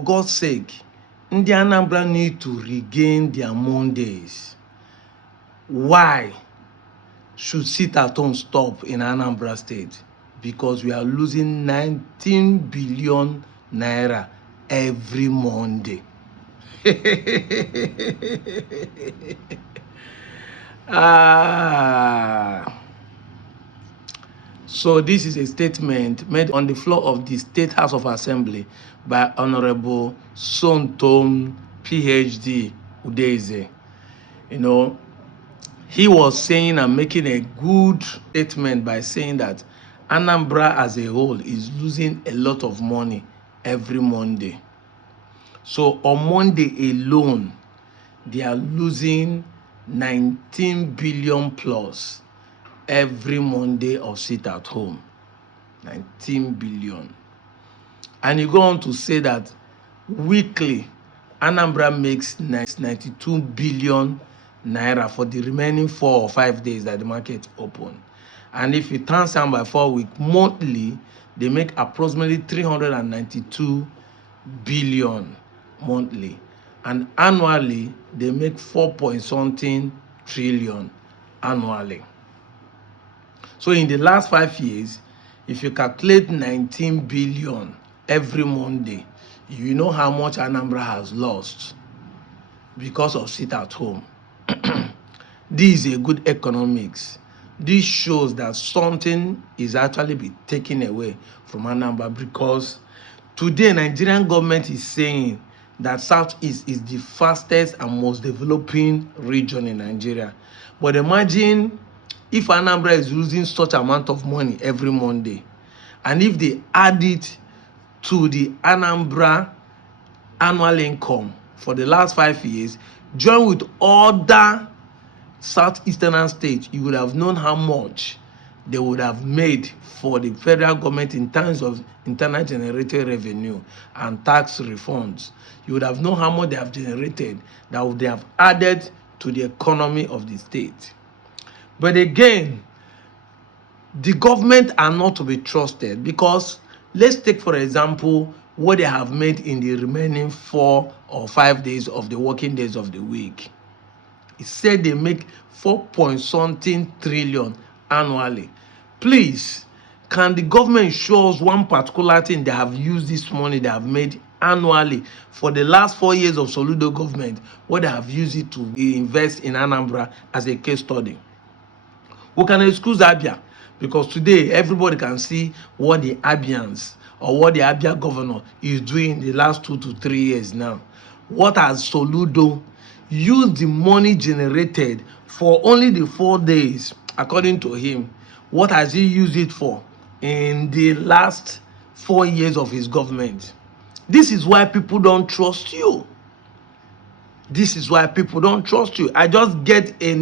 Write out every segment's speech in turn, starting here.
for God's sake, the Anambra need to regain their Mondays. Why should sit at home stop in Anambra State? Because we are losing 19 billion naira every Monday. So this is a statement made on the floor of the State House of Assembly by Honorable Sontom PhD Udeze. He was saying and making a good statement by saying that Anambra as a whole is losing a lot of money every Monday. So on Monday alone, they are losing 19 billion plus every Monday of sit at home. 19 billion. And you go on to say that weekly, Anambra makes 92 billion naira for the remaining 4 or 5 days that the market open. And if you turn down by 4 weeks, monthly, they make approximately 392 billion monthly. And annually, they make 4 point something trillion annually. So in the last 5 years, if you calculate 19 billion every Monday, you know how much Anambra has lost because of sit at home. This is a good economics. This shows that something is actually be taken away from Anambra, because today Nigerian government is saying that Southeast is the fastest and most developing region in Nigeria. But imagine if Anambra is losing such amount of money every Monday, and if they add it to the Anambra annual income for the last 5 years, join with other southeastern states, you would have known how much they would have made for the federal government in terms of internal generated revenue and tax refunds. You would have known how much they have generated that would have added to the economy of the state. But again, the government are not to be trusted, because let's take for example what they have made in the remaining 4 or 5 days of the working days of the week. It said they make 4 point something trillion annually. Please, can the government show us one particular thing they have used this money they have made annually for the last 4 years of Soludo government, what they have used it to invest in Anambra as a case study? We can excuse Abia, because today everybody can see what the Abians or what the Abia governor is doing in the last 2 to 3 years now. What has Soludo used the money generated for only the 4 days, according to him? What has he used it for in the last 4 years of his government? This is why people don't trust you. This is why people don't trust you. I just get a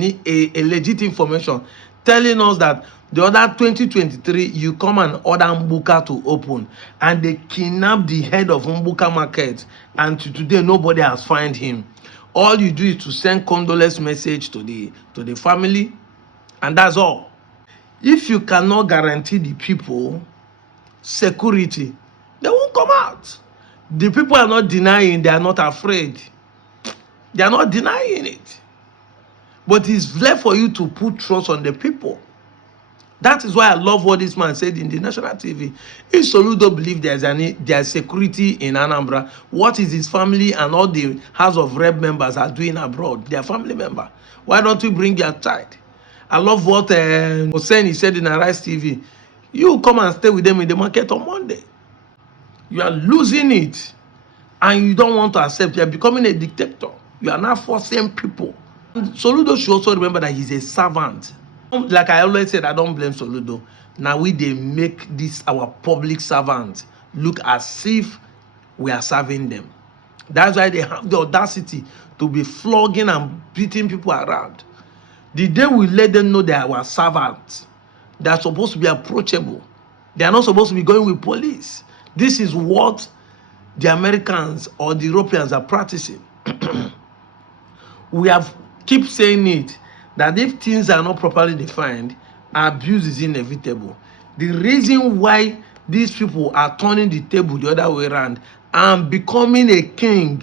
legit information telling us that the other 2023, you come and order Mbuka to open, and they kidnap the head of Mbuka market, and to today nobody has found him. All you do is to send condolence message to the family, and that's all. If you cannot guarantee the people security, they won't come out. The people are not denying, they are not afraid. They are not denying it. But it's left for you to put trust on the people. That is why I love what this man said in the national TV. If Soludo believe there's security in Anambra, what is his family and all the House of Rep members are doing abroad? Their family member. Why don't we bring their child? I love what Hussein said in Arise TV. You come and stay with them in the market on Monday. You are losing it, and you don't want to accept. You are becoming a dictator. You are now forcing people. And Soludo should also remember that he's a servant. Like I always said, I don't blame Soludo. Now they make this our public servant look as if we are serving them. That's why they have the audacity to be flogging and beating people around. The day we let them know they are our servants, they are supposed to be approachable. They are not supposed to be going with police. This is what the Americans or the Europeans are practicing. We have keep saying it, that if things are not properly defined, abuse is inevitable. The reason why these people are turning the table the other way around and becoming a king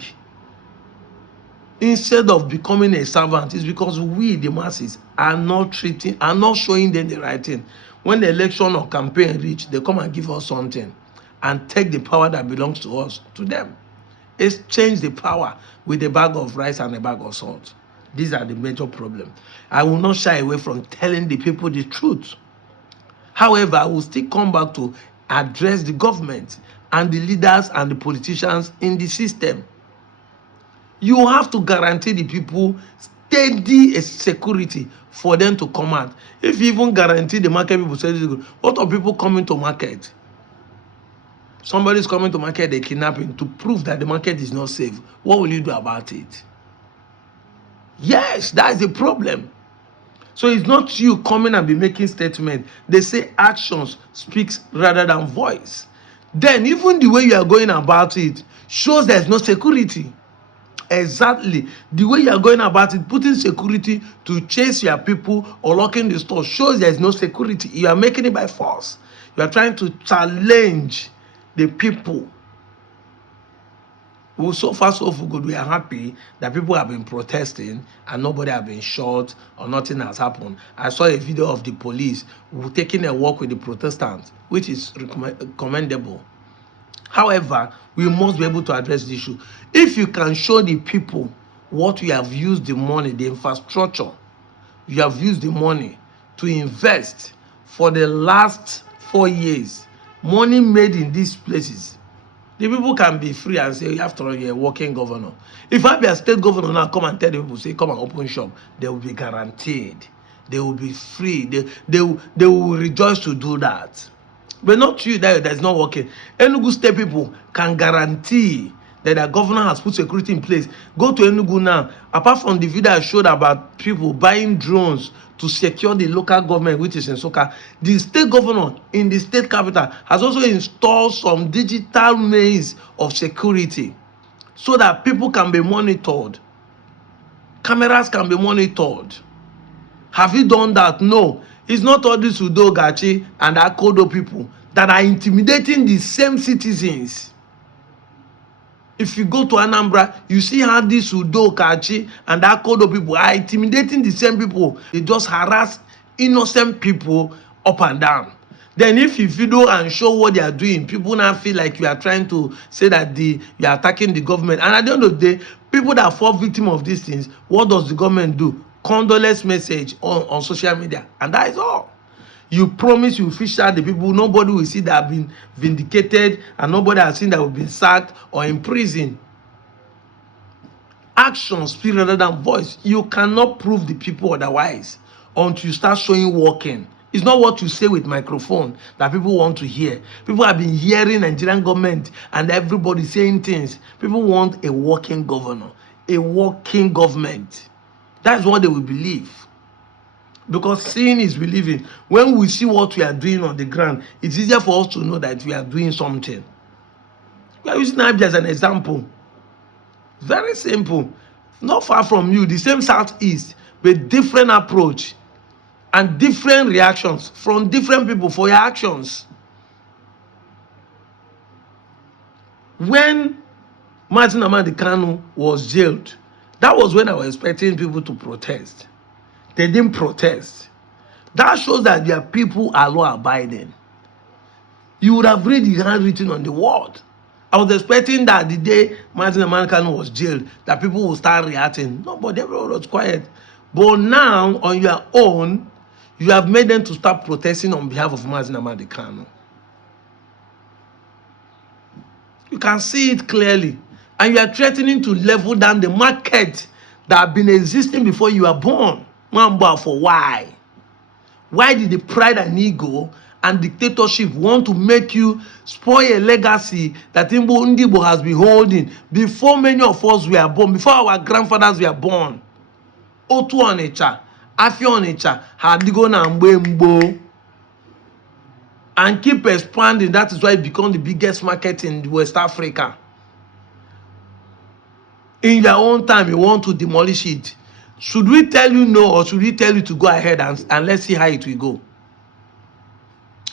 instead of becoming a servant. Is because we, the masses, are not showing them the right thing. When the election or campaign reach, they come and give us something and take the power that belongs to us to them. Exchange the power with a bag of rice and a bag of salt. These are the major problems. I will not shy away from telling the people the truth. However, I will still come back to address the government and the leaders and the politicians in the system. You have to guarantee the people steady security for them to come out. If you even guarantee the market people steady security, what are people coming to market? Somebody is coming to market, they kidnapping to prove that the market is not safe. What will you do about it? Yes, that is the problem. So it's not you coming and be making statements. They say actions speaks rather than voice. Then even the way you are going about it shows there's no security. Exactly. The way you are going about it, putting security to chase your people or locking the store shows there's no security. You are making it by force. You are trying to challenge the people. Well, so far so good. We are happy that people have been protesting and nobody have been shot or nothing has happened. I saw a video of the police taking a walk with the Protestants, which is commendable. However, we must be able to address the issue. If you can show the people what we have used the money, the infrastructure, you have used the money to invest for the last 4 years, money made in these places, the people can be free and say, after all, you're a working governor. If I be a state governor now, come and tell the people, say, come and open shop, they will be guaranteed. They will be free. They will rejoice to do that. But not you that is not working. Enugu state people can guarantee that the governor has put security in place. Go to Enugu now. Apart from the video I showed about people buying drones to secure the local government, which is in Soka, the state governor in the state capital has also installed some digital means of security so that people can be monitored. Cameras can be monitored. Have you done that? No. It's not all these Udo Gachi and Akodo people that are intimidating the same citizens. If you go to Anambra, you see how these Udo Gachi and Akodo people are intimidating the same people. They just harass innocent people up and down. Then if you video and show what they are doing, people now feel like you are trying to say that you are attacking the government. And at the end of the day, people that fall victim of these things, what does the government do? Condolence message on social media, and that is all. You promise you fish out the people, nobody will see that have been vindicated, and nobody has seen that have been sacked or in prison. Action speak rather than voice. You cannot prove the people otherwise until you start showing working. It's not what you say with microphone that people want to hear. People have been hearing Nigerian government and everybody saying things. People want a working governor, a working government. That's what they will believe. Because seeing is believing. When we see what we are doing on the ground, it's easier for us to know that we are doing something. We are using Abia as an example. Very simple. Not far from you, the same southeast, but different approach and different reactions from different people for your actions. When Martin Amadi Kanu was jailed, that was when I was expecting people to protest. They didn't protest. That shows that their people are law-abiding. You would have read the handwritten on the wall. I was expecting that the day Martin Amadi Kanu was jailed, that people would start reacting. No, but everyone was quiet. But now, on your own, you have made them to start protesting on behalf of Martin Amadi Kanu. You can see it clearly. And you are threatening to level down the market that have been existing before you were born. Mamba, for why? Why did the pride and ego and dictatorship want to make you spoil a legacy that Ndibo has been holding before many of us were born, before our grandfathers were born? Otu Onitsha, Afi Onitsha, Hadigo na Mbo, and keep expanding. That is why it became the biggest market in West Africa. In your own time, you want to demolish it. Should we tell you no, or should we tell you to go ahead and let's see how it will go?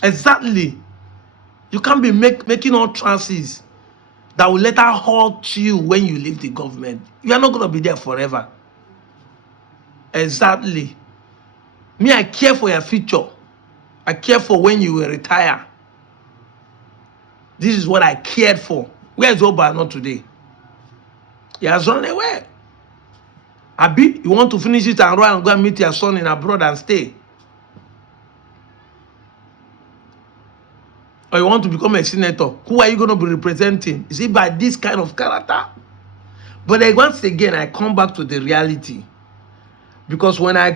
Exactly. You can't be making all trances that will later hurt you when you leave the government. You are not going to be there forever. Exactly. Me, I care for your future. I care for when you will retire. This is what I cared for. Where is Oba not today? He has run away. Abi, you want to finish it and run and go and meet your son in abroad and stay? Or you want to become a senator? Who are you going to be representing? Is it by this kind of character? But then once again, I come back to the reality. Because when I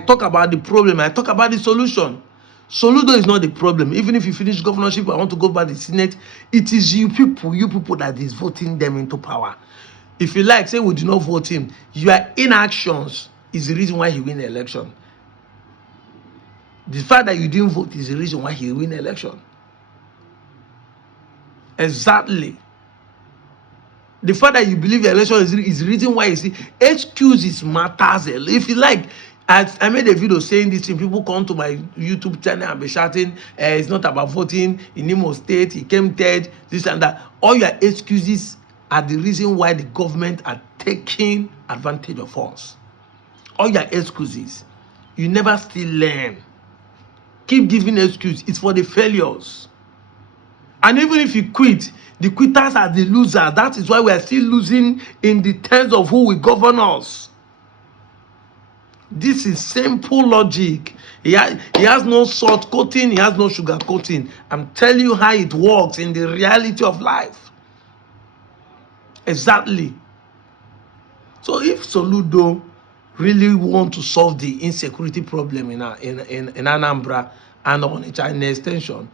talk about the problem, I talk about the solution. Soludo is not the problem. Even if you finish governorship, I want to go back to the Senate. It is you people that is voting them into power. If you like, say we do not vote him, your inactions is the reason why he win the election. The fact that you didn't vote is the reason why he win the election. Exactly. The fact that you believe the election is the reason why you see excuses matters. If you like, I made a video saying this thing. People come to my YouTube channel and be shouting, it's not about voting in Imo State, he came third, this and that. All your excuses are the reason why the government are taking advantage of us. All your excuses. You never still learn. Keep giving excuses. It's for the failures. And even if you quit, the quitters are the losers. That is why we are still losing in the terms of who will govern us. This is simple logic. He has no salt coating, he has no sugar coating. I'm telling you how it works in the reality of life. Exactly. So if Soludo really want to solve the insecurity problem in Anambra and Onitsha in the extension,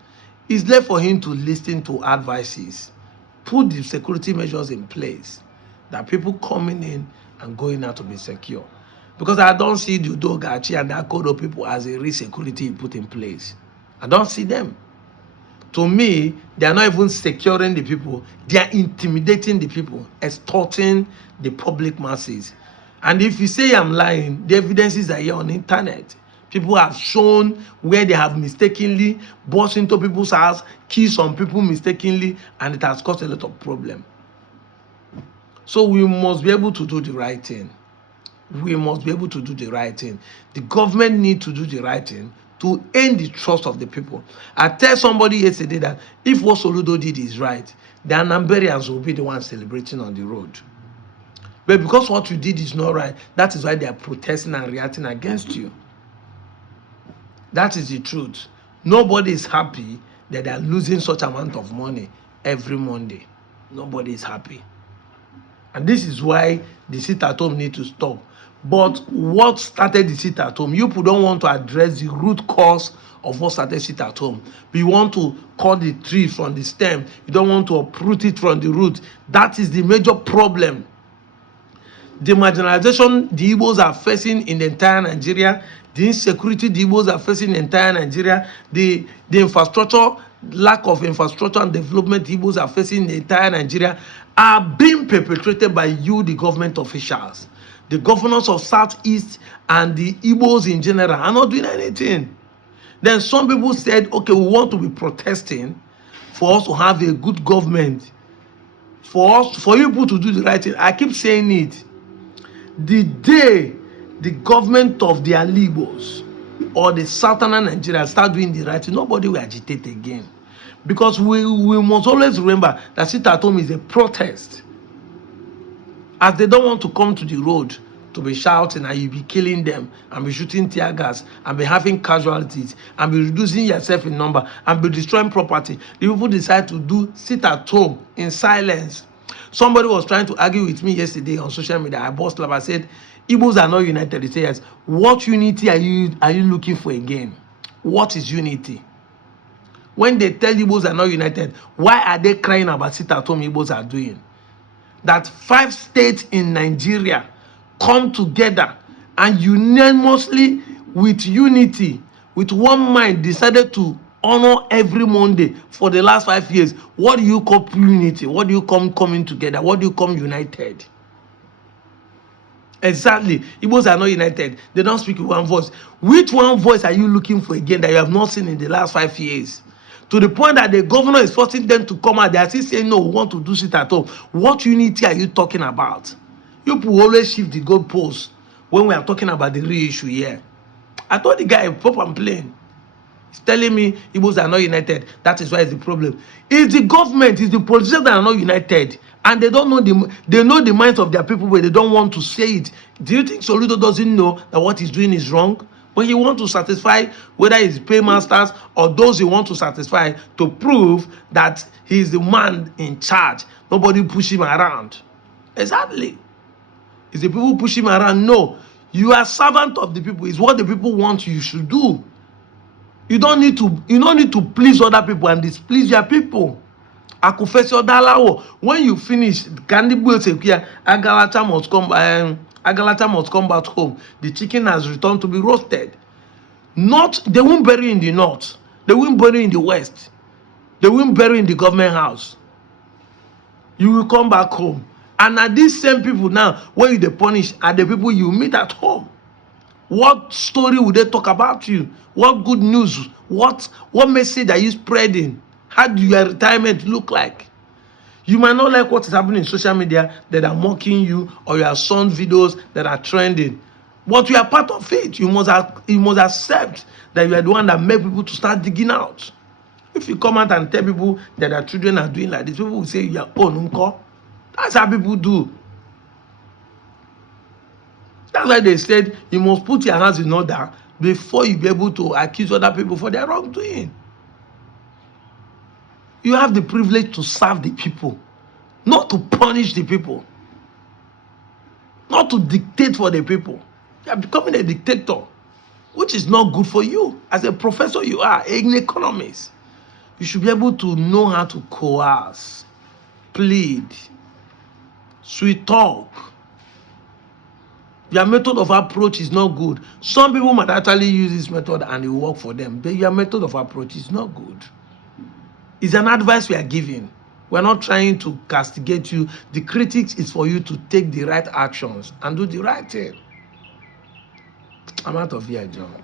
it's left for him to listen to advices, put the security measures in place, that people coming in and going out to be secure. Because I don't see the Udogachi and the Akodo people as a real security put in place. I don't see them. To me, they are not even securing the people. They are intimidating the people, extorting the public masses. And if you say I'm lying, the evidences are here on the internet. People have shown where they have mistakenly burst into people's house, killed some people mistakenly, and it has caused a lot of problem. So we must be able to do the right thing. We must be able to do the right thing. The government needs to do the right thing to earn the trust of the people. I tell somebody yesterday that if what Soludo did is right, the Anambarians will be the ones celebrating on the road. But because what you did is not right, that is why they are protesting and reacting against you. That is the truth. Nobody is happy that they are losing such amount of money every Monday. Nobody is happy. And this is why the sit-at-home need to stop. But what started the sit-at-home? You people don't want to address the root cause of what started sit-at-home. We want to cut the tree from the stem. You don't want to uproot it from the root. That is the major problem. The marginalization the Igbos are facing in the entire Nigeria, the insecurity the Igbos are facing in the entire Nigeria, the infrastructure, lack of infrastructure and development the Igbos are facing in the entire Nigeria are being perpetrated by you, the government officials. The governors of Southeast and the Igbos in general are not doing anything. Then some people said, okay, we want to be protesting for us to have a good government, for you people to do the right thing. I keep saying it. The day the government of the Igbos or the southern Nigeria start doing the right thing, nobody will agitate again. Because we must always remember that sit-at-home is a protest. As they don't want to come to the road to be shouting and you be killing them and be shooting tear gas and be having casualties and be reducing yourself in number and be destroying property, the people decide to do sit-at-home in silence. Somebody was trying to argue with me yesterday on social media. I burst up. I said, Igbos are not united. He said, yes. What unity are you looking for again? What is unity? When they tell Igbos are not united, why are they crying about sit-at-home Igbos are doing? That 5 states in Nigeria come together and unanimously with unity, with one mind, decided to honor every Monday for the last 5 years. What do you call unity? What do you call coming together? What do you call united? Exactly. Igbos are not united. They don't speak with one voice. Which one voice are you looking for again that you have not seen in the last 5 years? to the point that the governor is forcing them to come out. They are still saying, no, we want to do it at home. What unity are you talking about? You people always shift the goalposts when we are talking about the real issue here. I told the guy, pop and plain. He's telling me Igbos are not united. That is why it's the problem. It's the government, it's the politicians that are not united. And they don't know they know the minds of their people, but they don't want to say it. Do you think Soludo doesn't know that what he's doing is wrong? But he wants to satisfy whether it's paymasters or those he wants to satisfy to prove that he's the man in charge. Nobody push him around. Exactly. It's the people push him around. No. You are servant of the people. It's what the people want you should do. You don't need to please other people and displease your people. Akufesio Dalawo. When you finish, Kandibu Sekia, Agalata must come back home. The chicken has returned to be roasted. They won't bury in the north. They won't bury in the west. They won't bury in the government house. You will come back home. And are these same people now, when you punish, are the people you meet at home? What story would they talk about you? What good news? What message are you spreading? How do your retirement look like? You might not like what is happening in social media that are mocking you, or your son videos that are trending. But you are part of it. You must accept that you are the one that made people to start digging out. If you come out and tell people that their children are doing like this, people will say, "Yeah, oh, no." That's how people do. That's why they said you must put your hands in order before you be able to accuse other people for their wrongdoing. You have the privilege to serve the people, not to punish the people, not to dictate for the people. You are becoming a dictator, which is not good for you. As a professor, you are an economist. You should be able to know how to coerce, plead, sweet talk. Your method of approach is not good. Some people might actually use this method and it will work for them, but your method of approach is not good. It's an advice we are giving. We're not trying to castigate you. The critics is for you to take the right actions and do the right thing. I'm out of here, John.